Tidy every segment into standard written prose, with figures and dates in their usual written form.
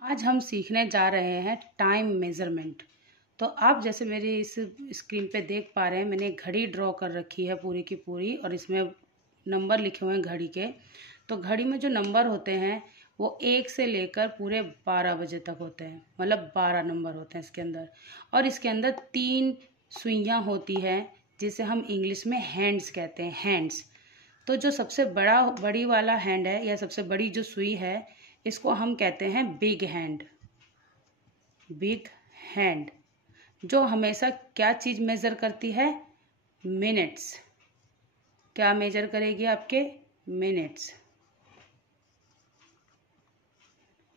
आज हम सीखने जा रहे हैं टाइम मेज़रमेंट। तो आप जैसे मेरी इस स्क्रीन पे देख पा रहे हैं, मैंने एक घड़ी ड्रॉ कर रखी है पूरी की पूरी, और इसमें नंबर लिखे हुए हैं घड़ी के। तो घड़ी में जो नंबर होते हैं वो 1 से लेकर पूरे 12 बजे तक होते हैं, मतलब 12 नंबर होते हैं इसके अंदर। और इसके अंदर 3 सुइयाँ होती हैं जिसे हम इंग्लिश में हैंड्स कहते हैं, हैंड्स। तो जो सबसे बड़ी वाला हैंड है या सबसे बड़ी जो सुई है, इसको हम कहते हैं बिग हैंड। बिग हैंड जो हमेशा क्या चीज़ मेज़र करती है? मिनट्स। क्या मेजर करेगी? आपके मिनट्स।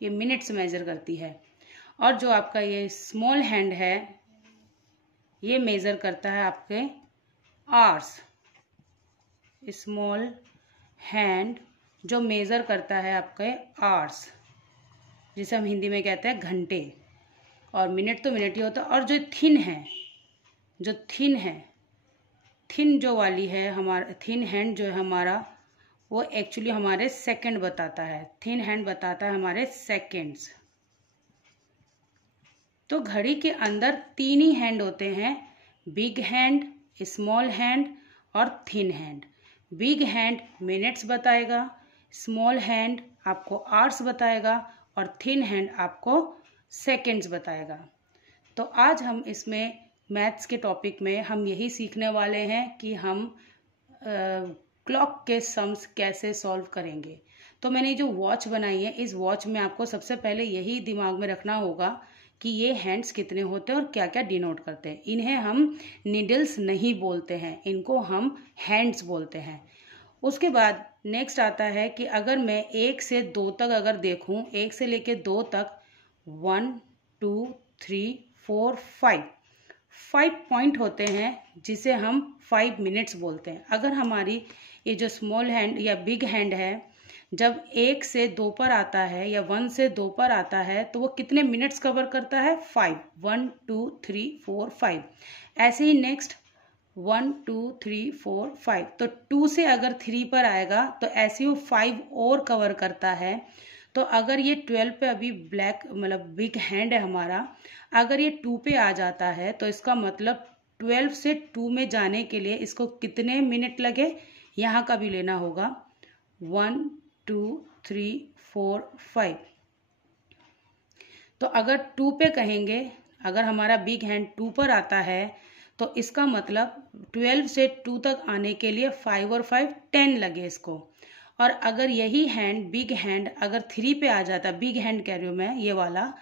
ये मिनट्स मेजर करती है। और जो आपका ये स्मॉल हैंड है, ये मेजर करता है आपके आवर्स। स्मॉल हैंड जो मेजर करता है आपके आवर्स, जिसे हम हिंदी में कहते हैं घंटे। और मिनट तो मिनट ही होता है। और जो थिन जो वाली है हमारा थिन हैंड जो है हमारा, वो एक्चुअली हमारे सेकंड बताता है। थिन हैंड बताता है हमारे सेकंड्स। तो घड़ी के अंदर 3 ही हैंड होते हैं, बिग हैंड, स्मॉल हैंड और thin hand. Big hand minutes बताएगा, स्मॉल हैंड आपको आवर्स बताएगा और थिन हैंड आपको सेकंड्स बताएगा। तो आज हम इसमें मैथ्स के टॉपिक में हम यही सीखने वाले हैं कि हम क्लॉक के सम्स कैसे सॉल्व करेंगे। तो मैंने जो वॉच बनाई है, इस वॉच में आपको सबसे पहले यही दिमाग में रखना होगा कि ये हैंड्स कितने होते हैं और क्या क्या डिनोट करते हैं। इन्हें हम नीडल्स नहीं बोलते हैं, इनको हम हैंड्स बोलते हैं। उसके बाद नेक्स्ट आता है कि अगर मैं 1 से 2 तक अगर देखूं, 1 से लेके 2 तक 1 2 3 4 5 पॉइंट होते हैं जिसे हम 5 मिनट्स बोलते हैं। अगर हमारी ये जो स्मॉल हैंड या बिग हैंड है, जब 1 से 2 पर आता है या 1 से 2 पर आता है तो वो कितने मिनट्स कवर करता है? 5। 1 2 3 4 5। ऐसे ही नेक्स्ट 1 2 3 4 5। तो 2 से अगर 3 पर आएगा तो ऐसे ही वो 5 और कवर करता है। तो अगर ये 12 पे अभी ब्लैक मतलब बिग हैंड है हमारा, अगर ये 2 पे आ जाता है तो इसका मतलब 12 से 2 में जाने के लिए इसको कितने मिनट लगे, यहाँ का भी लेना होगा। 1 2 3 4 5। तो अगर 2 पे कहेंगे, अगर हमारा बिग हैंड 2 पर आता है तो इसका मतलब 12 से 2 तक आने के लिए 5 और 5 10 लगे इसको। और अगर यही हैंड बिग हैंड अगर 3 पे आ जाता, बिग हैंड कह रही हूँ मैं, ये वाला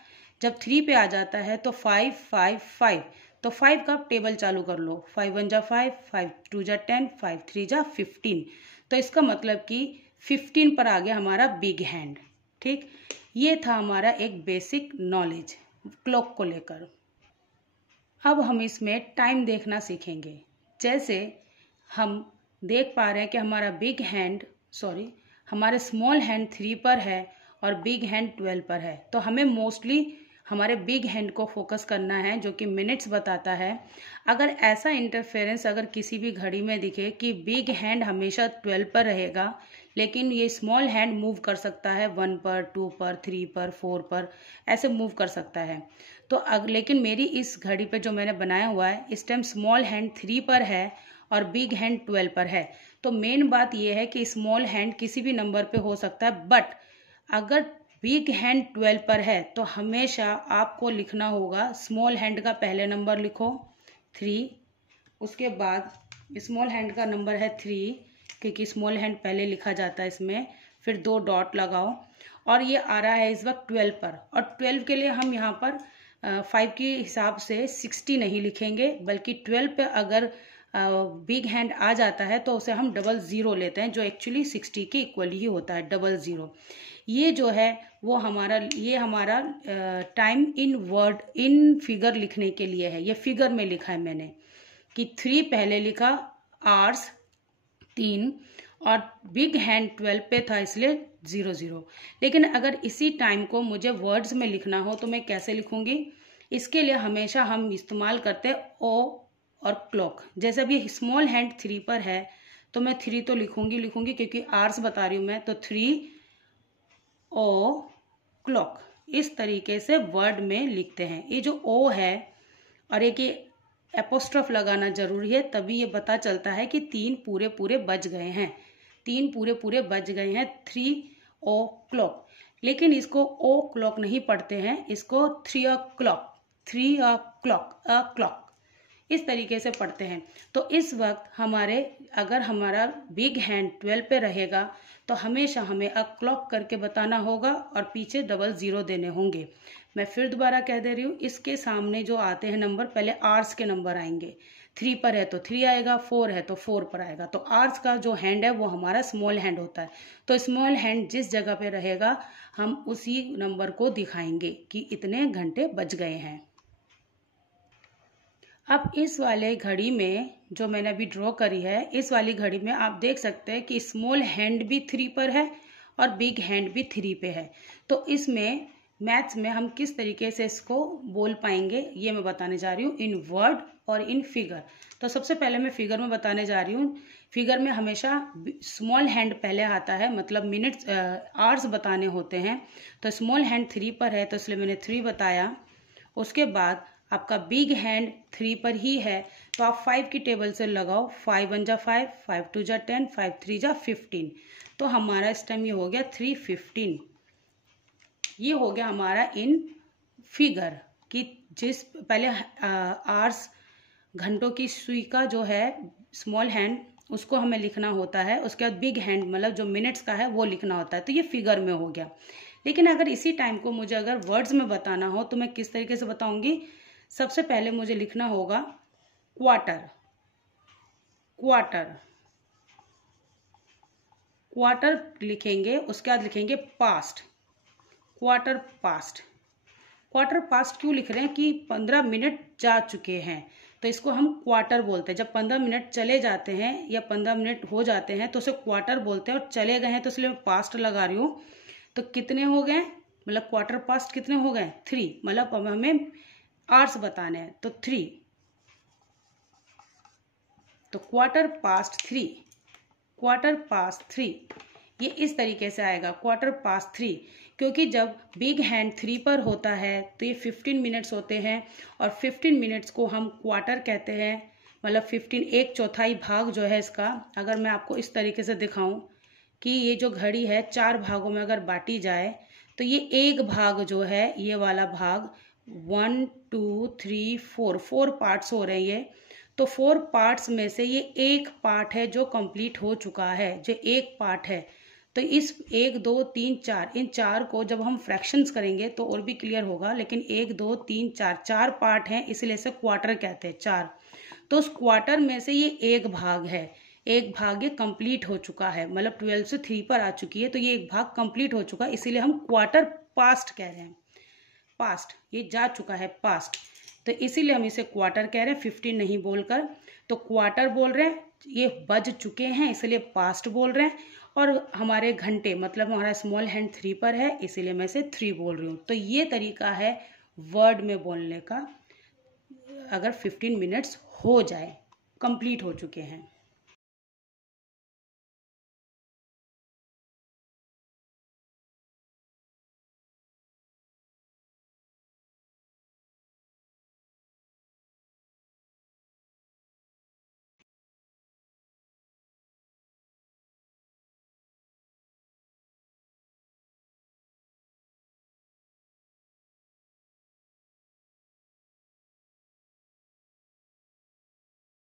जब 3 पे आ जाता है तो 5 5 5। तो 5 का टेबल चालू कर लो। 5 1 जा 5, 5 2 जा 10, 5 3 जा 15। तो इसका मतलब कि 15 पर आ गया हमारा बिग हैंड। ठीक, ये था हमारा एक बेसिक नॉलेज क्लॉक को लेकर। अब हम इसमें टाइम देखना सीखेंगे। जैसे हम देख पा रहे हैं कि हमारे स्मॉल हैंड 3 पर है और बिग हैंड 12 पर है। तो हमें मोस्टली हमारे बिग हैंड को फोकस करना है जो कि मिनट्स बताता है। अगर ऐसा इंटरफेरेंस अगर किसी भी घड़ी में दिखे कि बिग हैंड हमेशा 12 पर रहेगा लेकिन ये स्मॉल हैंड मूव कर सकता है 1 पर, 2 पर, 3 पर, 4 पर, ऐसे मूव कर सकता है। तो लेकिन मेरी इस घड़ी पे जो मैंने बनाया हुआ है, इस टाइम स्मॉल हैंड 3 पर है और बिग हैंड 12 पर है। तो मेन बात यह है कि स्मॉल हैंड किसी भी नंबर पे हो सकता है, बट अगर बिग हैंड 12 पर है तो हमेशा आपको लिखना होगा, स्मॉल हैंड का पहले नंबर लिखो 3, उसके बाद स्मॉल हैंड का नंबर है 3 क्योंकि स्मॉल हैंड पहले लिखा जाता है इसमें, फिर 2 डॉट लगाओ। और ये आ रहा है इस वक्त 12 पर, और 12 के लिए हम यहाँ पर 5 के हिसाब से 60 नहीं लिखेंगे, बल्कि 12 पे अगर बिग हैंड आ जाता है तो उसे हम 00 लेते हैं, जो एक्चुअली 60 के इक्वल ही होता है, 00। ये जो है वो हमारा time in word in figure लिखने के लिए है। ये फिगर में लिखा है मैंने कि 3 पहले लिखा, आवर्स 3 और बिग हैंड 12 पे था इसलिए 00। लेकिन अगर इसी टाइम को मुझे वर्ड्स में लिखना हो तो मैं कैसे लिखूंगी? इसके लिए हमेशा हम इस्तेमाल करते हैं ओ और क्लॉक। जैसे अभी स्मॉल हैंड 3 पर है तो मैं 3 तो लिखूंगी क्योंकि आवर्स बता रही हूं मैं, तो 3 ओ क्लॉक। इस तरीके से वर्ड में लिखते हैं। ये जो ओ है और एक ये एपोस्ट्रोफ लगाना जरूरी है, तभी ये पता चलता है कि 3 पूरे पूरे बज गए हैं, 3 पूरे पूरे बज गए हैं, 3 o'clock। लेकिन इसको ओ क्लॉक नहीं पढ़ते हैं, इसको 3 o'clock, 3 o'clock इस तरीके से पढ़ते हैं। तो इस वक्त अगर हमारा बिग हैंड 12 पे रहेगा तो हमेशा हमें क्लॉक करके बताना होगा और पीछे डबल 0 देने होंगे। मैं फिर दोबारा कह दे रही हूँ, इसके सामने जो आते हैं नंबर, पहले आर्स के नंबर आएंगे। 3 पर है तो 3 आएगा, 4 है तो 4 पर आएगा। तो आर्स का जो हैंड है वो हमारा स्मॉल हैंड होता है। तो स्मॉल हैंड जिस जगह पे रहेगा हम उसी नंबर को दिखाएंगे कि इतने घंटे बज गए हैं। अब इस वाले घड़ी में जो मैंने अभी ड्रॉ करी है, इस वाली घड़ी में आप देख सकते हैं कि स्मॉल हैंड भी 3 पर है और बिग हैंड भी 3 पे है। तो इसमें मैथ्स में हम किस तरीके से इसको बोल पाएंगे ये मैं बताने जा रही हूँ, इन वर्ड और इन फिगर। तो सबसे पहले मैं फिगर में बताने जा रही हूँ। फिगर में हमेशा स्मॉल हैंड पहले आता है, मतलब मिनट्स आवर्स बताने होते हैं। तो स्मॉल हैंड 3 पर है तो इसलिए मैंने 3 बताया। उसके बाद आपका बिग हैंड 3 पर ही है तो आप 5 की टेबल से लगाओ, 5 1 जा 5, 5 2 जा 10, 5 3 जा 15। तो हमारा इस टाइम ये हो गया 3:15। ये हो गया हमारा इन फिगर कि जिस पहले आवर्स घंटों की सुई का जो है स्मॉल हैंड उसको हमें लिखना होता है, उसके बाद बिग हैंड मतलब जो मिनट्स का है वो लिखना होता है। तो ये फिगर में हो गया। लेकिन अगर इसी टाइम को मुझे अगर वर्ड्स में बताना हो तो मैं किस तरीके से बताऊंगी। सबसे पहले मुझे लिखना होगा क्वार्टर, क्वार्टर, क्वार्टर लिखेंगे। उसके बाद लिखेंगे past, quarter past. Quarter past क्यों लिख रहे हैं कि 15 मिनट जा चुके हैं तो इसको हम क्वार्टर बोलते हैं। जब 15 मिनट चले जाते हैं या 15 मिनट हो जाते हैं तो उसे क्वार्टर बोलते हैं। और चले गए हैं तो इसलिए मैं पास्ट लगा रही हूँ। तो कितने हो गए, मतलब क्वार्टर पास्ट कितने हो गए, 3। मतलब अब हमें आवर्स बताने हैं तो 3। तो क्वार्टर पास्ट 3, क्वार्टर पास्ट 3 ये इस तरीके से आएगा, क्वार्टर पास्ट 3। क्योंकि जब बिग हैंड 3 पर होता है तो ये 15 मिनट्स होते हैं और 15 मिनट्स को हम क्वार्टर कहते हैं। मतलब 15 1/4 भाग जो है इसका। अगर मैं आपको इस तरीके से दिखाऊं कि ये जो घड़ी है 4 भागों में अगर बांटी जाए तो ये एक भाग जो है, ये वाला भाग 1 2 3 4 पार्ट्स हो रहे हैं ये। तो 4 पार्ट्स में से ये एक पार्ट है जो कंप्लीट हो चुका है, जो एक पार्ट है। तो इस 1 2 3 4 इन 4 को जब हम फ्रैक्शंस करेंगे तो और भी क्लियर होगा। लेकिन 1 2 3 4 पार्ट हैं, इसलिए इसे क्वार्टर कहते हैं, 4। तो उस क्वार्टर में से ये एक भाग है, एक भाग ये कंप्लीट हो चुका है। मतलब 12 से 3 पर आ चुकी है तो ये एक भाग कंप्लीट हो चुका है, इसीलिए हम क्वार्टर पास्ट कह रहे हैं। पास्ट ये जा चुका है, पास्ट। तो इसीलिए हम इसे क्वार्टर कह रहे हैं, 15 नहीं बोलकर। तो क्वार्टर बोल रहे हैं, ये बज चुके हैं इसलिए पास्ट बोल रहे हैं। और हमारे घंटे मतलब हमारा स्मॉल हैंड 3 पर है इसीलिए मैं इसे 3 बोल रही हूँ। तो ये तरीका है वर्ड में बोलने का, अगर 15 मिनट्स हो जाए, कंप्लीट हो चुके हैं।